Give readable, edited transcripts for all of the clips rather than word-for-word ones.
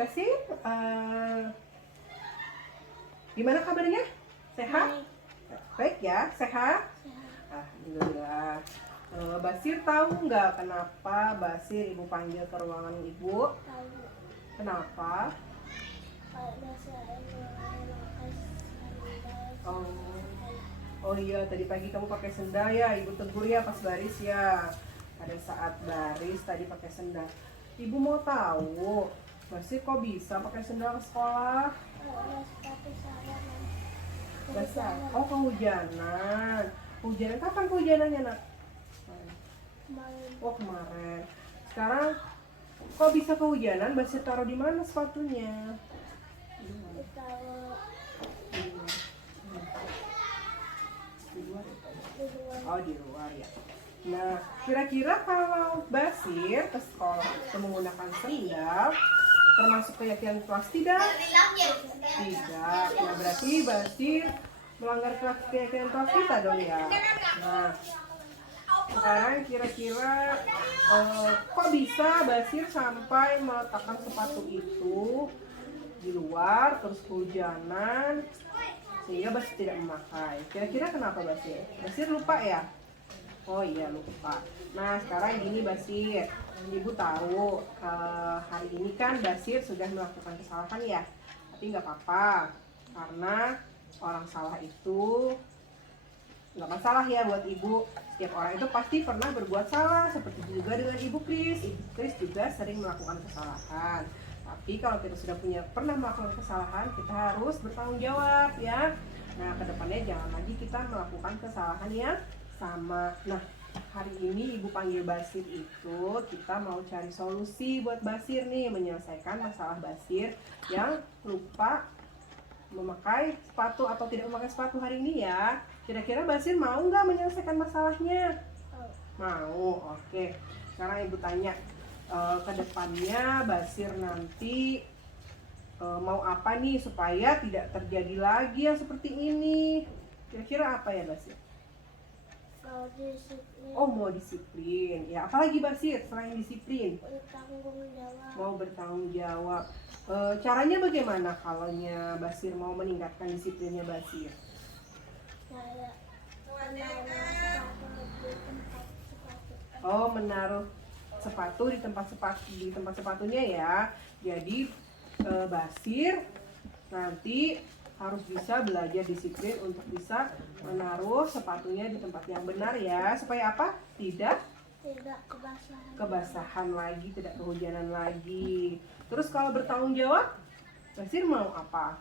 Basir, gimana kabarnya? Sehat? Baik ya, sehat? Alhamdulillah. Basir tahu nggak kenapa Basir ibu panggil ke ruangan ibu? Tahu. Kenapa? Karena saya memakai sandal. Oh iya, tadi pagi kamu pakai sendal ya, ibu tegur ya pas baris ya. Pada saat baris tadi pakai sendal. Ibu mau tahu, Basir kok bisa pakai sendal ke sekolah? Karena sepatu saya Basah. Oh, kehujanan. Hujanan kapan kehujanannya, Nak? kemarin Oh, kemarin. Sekarang kok bisa kehujanan? Basir taruh di mana sepatunya? ditaruh Di luar ya, Pak? di luar. Oh, di luar ya. Nah, kira-kira kalau Basir ke sekolah itu menggunakan sendal, termasuk keyakinan kelas tidak? Tidak. Ya, berarti Basir melanggar keyakinan kelas kita dong ya. Nah, sekarang kira-kira kok bisa Basir sampai meletakkan sepatu itu di luar terus kehujanan sehingga Basir tidak memakai? Kira-kira kenapa Basir? Basir lupa ya? Oh iya, lupa. Nah, sekarang gini Basir, ibu tahu hari ini kan Basir sudah melakukan kesalahan ya, tapi nggak apa-apa karena orang salah itu nggak masalah ya buat ibu. Setiap orang itu pasti pernah berbuat salah, seperti juga dengan ibu Kris. Ibu Kris juga sering melakukan kesalahan. Tapi kalau kita sudah pernah melakukan kesalahan, kita harus bertanggung jawab ya. Nah, kedepannya jangan lagi kita melakukan kesalahan yang sama. Nah, hari ini ibu panggil Basir itu kita mau cari solusi buat Basir nih, menyelesaikan masalah Basir yang lupa memakai sepatu atau tidak memakai sepatu hari ini ya. Kira-kira Basir mau nggak menyelesaikan masalahnya? Mau, oke. Sekarang ibu tanya, ke depannya Basir nanti mau apa nih supaya tidak terjadi lagi yang seperti ini? Kira-kira apa ya Basir? Mau disiplin. Oh, mau disiplin. Ya, apalagi Basir selain disiplin? Bertanggung jawab. Mau bertanggung jawab. Caranya bagaimana kalaunya Basir mau meningkatkan disiplinnya Basir? Saya menaruh sepatu di tempat sepatu. Oh, menaruh sepatu di tempat sepatunya ya. Jadi Basir nanti harus bisa belajar disiplin untuk bisa menaruh sepatunya di tempat yang benar ya. Supaya apa? Tidak Tidak kebasahan. kebasahan lagi, tidak kehujanan lagi. Terus kalau bertanggung jawab, Basir mau apa?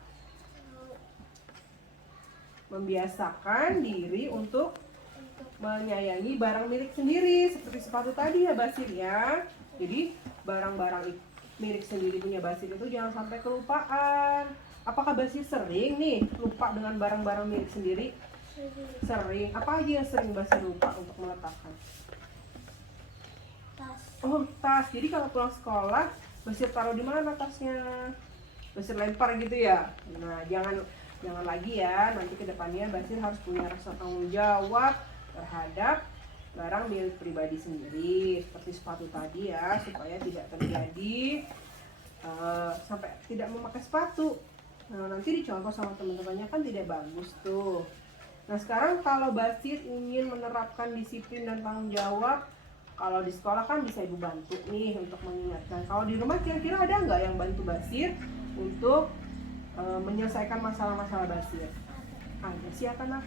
Membiasakan diri untuk menyayangi barang milik sendiri seperti sepatu tadi ya Basir ya. Jadi barang-barang milik sendiri punya Basir itu jangan sampai kelupaan. Apakah Basir sering nih lupa dengan barang-barang milik sendiri? Sering. Apa aja yang sering Basir lupa untuk meletakkan? Tas. Oh, tas. Jadi kalau pulang sekolah Basir taruh di mana tasnya? Basir lempar gitu ya. Nah, jangan lagi ya. Nanti kedepannya Basir harus punya rasa tanggung jawab terhadap barang milik pribadi sendiri seperti sepatu tadi ya, supaya tidak terjadi sampai tidak memakai sepatu. Nah, nanti dicontoh sama teman-temannya kan tidak bagus tuh. Nah, sekarang kalau Basir ingin menerapkan disiplin dan tanggung jawab, kalau di sekolah kan bisa ibu bantu nih untuk mengingatkan. Kalau di rumah kira-kira ada nggak yang bantu Basir untuk menyelesaikan masalah-masalah Basir? Ada. Siapa nak?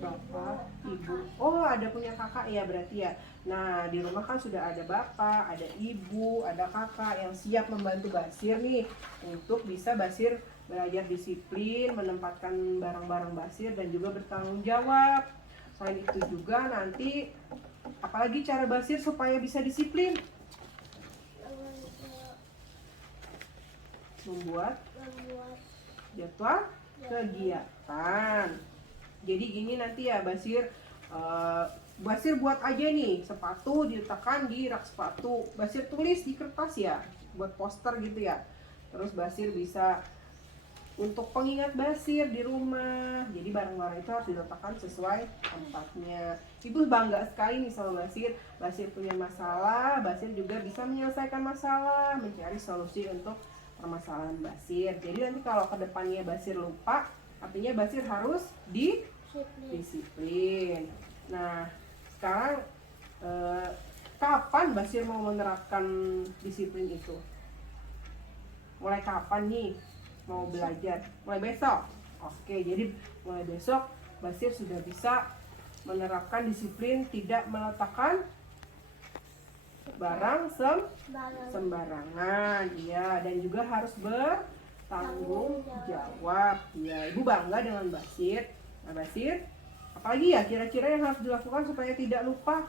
Bapak, ibu. Oh, ada punya kakak ya berarti ya. Nah, di rumah kan sudah ada bapak, ada ibu, ada kakak yang siap membantu Basir nih untuk bisa Basir belajar disiplin, menempatkan barang-barang Basir dan juga bertanggung jawab. Selain itu juga nanti apalagi cara Basir supaya bisa disiplin? Membuat jadwal kegiatan. Jadi gini nanti ya Basir, Basir buat aja nih sepatu diletakkan di rak sepatu. Basir tulis di kertas ya, buat poster gitu ya. Terus Basir bisa untuk pengingat Basir di rumah. Jadi barang-barang itu harus diletakkan sesuai tempatnya. Ibu bangga sekali nih sama Basir. Basir punya masalah, Basir juga bisa menyelesaikan masalah, mencari solusi untuk permasalahan Basir. Jadi nanti kalau kedepannya Basir lupa, artinya Basir harus disiplin. Nah, sekarang kapan Basir mau menerapkan disiplin itu? Mulai kapan nih mau belajar? Mulai besok. Oke, jadi mulai besok Basir sudah bisa menerapkan disiplin tidak meletakkan barang sembarangan. Ya, dan juga harus bertanggung jawab. Ya, Ibu bangga dengan Basir. Nah, Basir, apalagi ya kira-kira yang harus dilakukan supaya tidak lupa?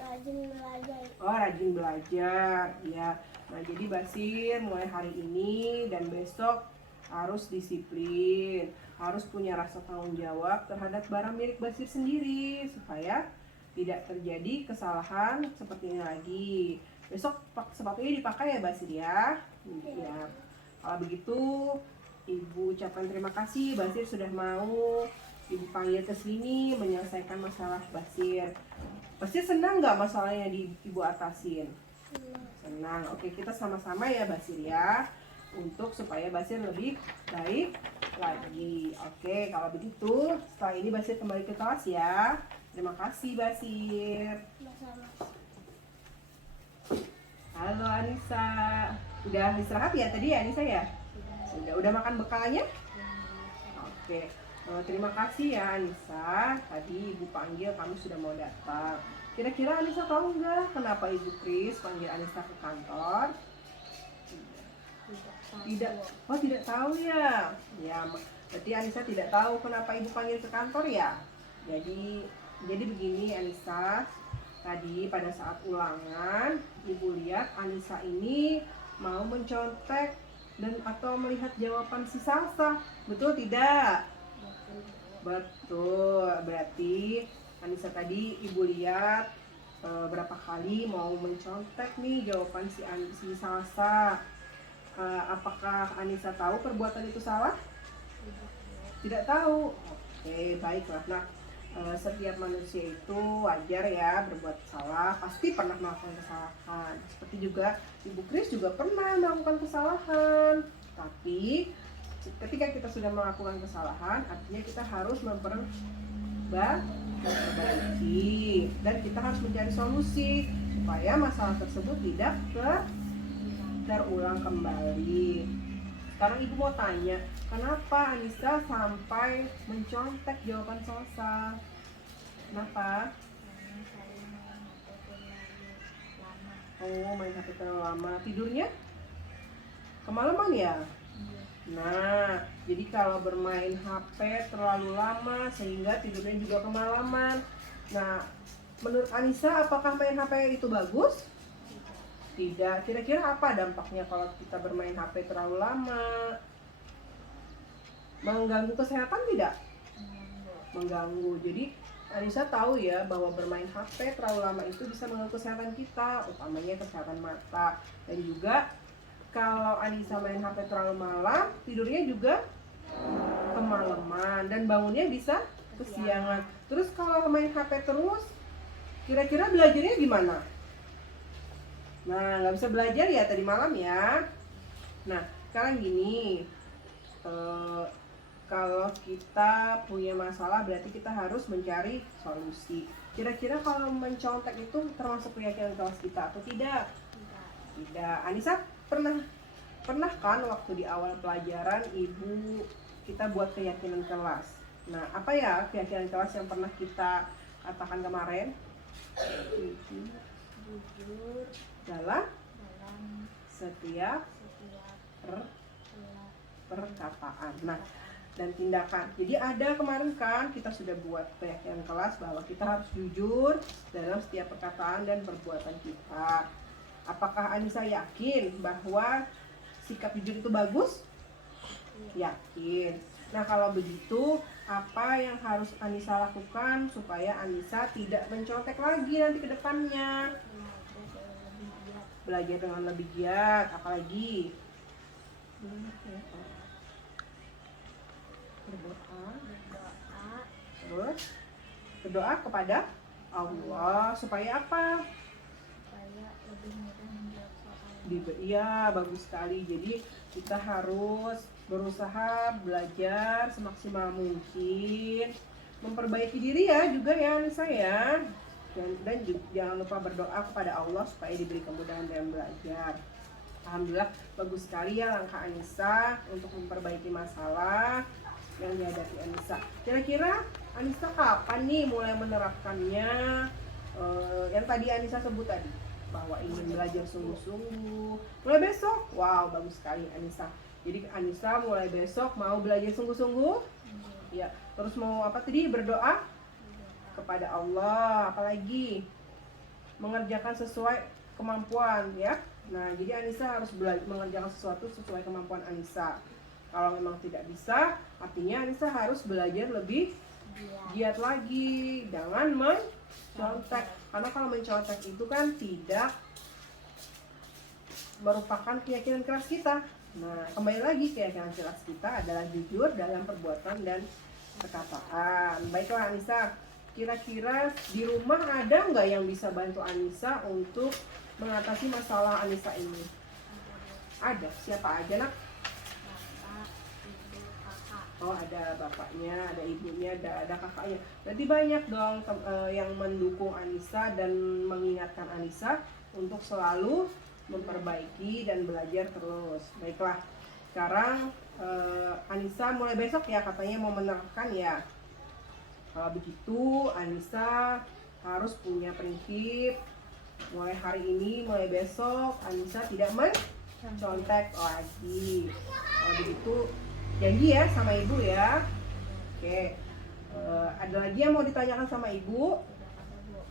Rajin belajar. Oh, rajin belajar. Ya. Nah, jadi Basir mulai hari ini dan besok harus disiplin, harus punya rasa tanggung jawab terhadap barang milik Basir sendiri supaya tidak terjadi kesalahan seperti ini lagi. Besok sepatunya dipakai ya Basir ya. Ya. Kalau begitu Ibu ucapkan terima kasih Basir sudah mau Ibu panggil ke sini menyelesaikan masalah Basir. Basir senang nggak masalahnya Ibu atasin? Senang. Oke, kita sama-sama ya Basir ya, untuk supaya Basir lebih baik lagi. Oke, kalau begitu setelah ini Basir kembali ke kelas ya. Terima kasih Basir. Halo Anissa, udah istirahat ya tadi ya Anissa ya? Udah makan bekalnya? Oke. Terima kasih ya Anissa, tadi Ibu panggil kamu sudah mau datang. Kira-kira Anissa tahu nggak kenapa Ibu Kris panggil Anissa ke kantor? Tidak. Oh, tidak tahu ya. Ya, berarti Anissa tidak tahu kenapa Ibu panggil ke kantor ya. Jadi begini Anissa, tadi pada saat ulangan Ibu lihat Anissa ini mau mencontek dan atau melihat jawaban si Salsa. Betul tidak? Betul, berarti Anissa tadi Ibu lihat berapa kali mau mencontek nih jawaban si Salsa. Apakah Anissa tahu perbuatan itu salah? Tidak tahu. Oke, baiklah. Nah, setiap manusia itu wajar ya berbuat salah, pasti pernah melakukan kesalahan. Seperti juga Ibu Kris juga pernah melakukan kesalahan. Tapi ketika kita sudah melakukan kesalahan, artinya kita harus memperbaiki dan kita harus mencari solusi supaya masalah tersebut tidak terulang kembali. Sekarang Ibu mau tanya, kenapa Anissa sampai mencontek jawaban Salsa? Kenapa? Oh, main HP terlalu lama. Tidurnya kemalaman ya? Nah, jadi kalau bermain HP terlalu lama sehingga tidurnya juga kemalaman. Nah, menurut Anissa apakah main HP itu bagus? Tidak. Kira-kira apa dampaknya kalau kita bermain HP terlalu lama? Mengganggu kesehatan tidak? Mengganggu. Jadi Anissa tahu ya bahwa bermain HP terlalu lama itu bisa mengganggu kesehatan kita, utamanya kesehatan mata. Dan juga kalau Anissa main HP terlalu malam, tidurnya juga kemalaman dan bangunnya bisa kesiangan. Terus kalau main HP terus, kira-kira belajarnya gimana? Nah, nggak bisa belajar ya tadi malam ya. Nah, sekarang gini, kalau kita punya masalah berarti kita harus mencari solusi. Kira-kira kalau mencontek itu termasuk keyakinan kelas kita atau tidak? Tidak. Anissa pernah kan waktu di awal pelajaran Ibu kita buat keyakinan kelas. Nah, apa ya keyakinan kelas yang pernah kita katakan kemarin? Jujur dalam setiap perkataan. Nah, dan tindakan. Jadi ada kemarin kan kita sudah buat keyakinan kelas bahwa kita harus jujur dalam setiap perkataan dan perbuatan kita. Apakah Anissa yakin bahwa sikap jujur itu bagus? Yakin. Nah, kalau begitu apa yang harus Anissa lakukan supaya Anissa tidak mencontek lagi nanti ke depannya? Belajar dengan lebih giat, apalagi Berdoa. berdoa Terus berdoa kepada Allah supaya apa? supaya lebih mudah menjawab soal. Iya, bagus sekali. Jadi kita harus berusaha belajar semaksimal mungkin, memperbaiki diri ya juga ya Anissa ya. Dan juga, jangan lupa berdoa kepada Allah supaya diberi kemudahan dalam belajar. Alhamdulillah bagus sekali ya langkah Anissa untuk memperbaiki masalah yang dihadapi Anissa. Kira-kira Anissa kapan nih mulai menerapkannya? Yang tadi Anissa sebut tadi bahwa ingin belajar sungguh-sungguh. Mulai besok. Wow, bagus sekali Anissa. Jadi Anissa mulai besok mau belajar sungguh-sungguh. Ya, terus mau apa tadi? Berdoa kepada Allah, apalagi mengerjakan sesuai kemampuan ya. Nah, jadi Anissa harus belajar mengerjakan sesuatu sesuai kemampuan Anissa. Kalau memang tidak bisa, artinya Anissa harus belajar lebih giat lagi. Jangan mencontek, karena kalau mencontek itu kan tidak merupakan keyakinan keras kita. Nah, kembali lagi keyakinan keras kita adalah jujur dalam perbuatan dan perkataan. Baiklah Anissa, kira-kira di rumah ada nggak yang bisa bantu Anissa untuk mengatasi masalah Anissa ini? Ada. Siapa aja nak? bapak, ibu, kakak. Oh, ada bapaknya, ada ibunya, ada kakaknya. Berarti banyak dong yang mendukung Anissa dan mengingatkan Anissa untuk selalu memperbaiki dan belajar terus. Baiklah, sekarang Anissa mulai besok ya katanya mau menerapkan ya. Kalau begitu Anissa harus punya prinsip. Mulai hari ini, mulai besok Anissa tidak mencontek lagi. Kalau begitu janji ya sama ibu ya. Oke. Ada lagi yang mau ditanyakan sama ibu?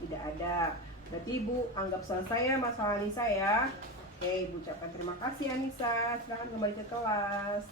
Tidak ada. Berarti ibu anggap selesai ya masalah Anissa ya. Oke, ibu ucapkan terima kasih Anissa. Silakan kembali ke kelas.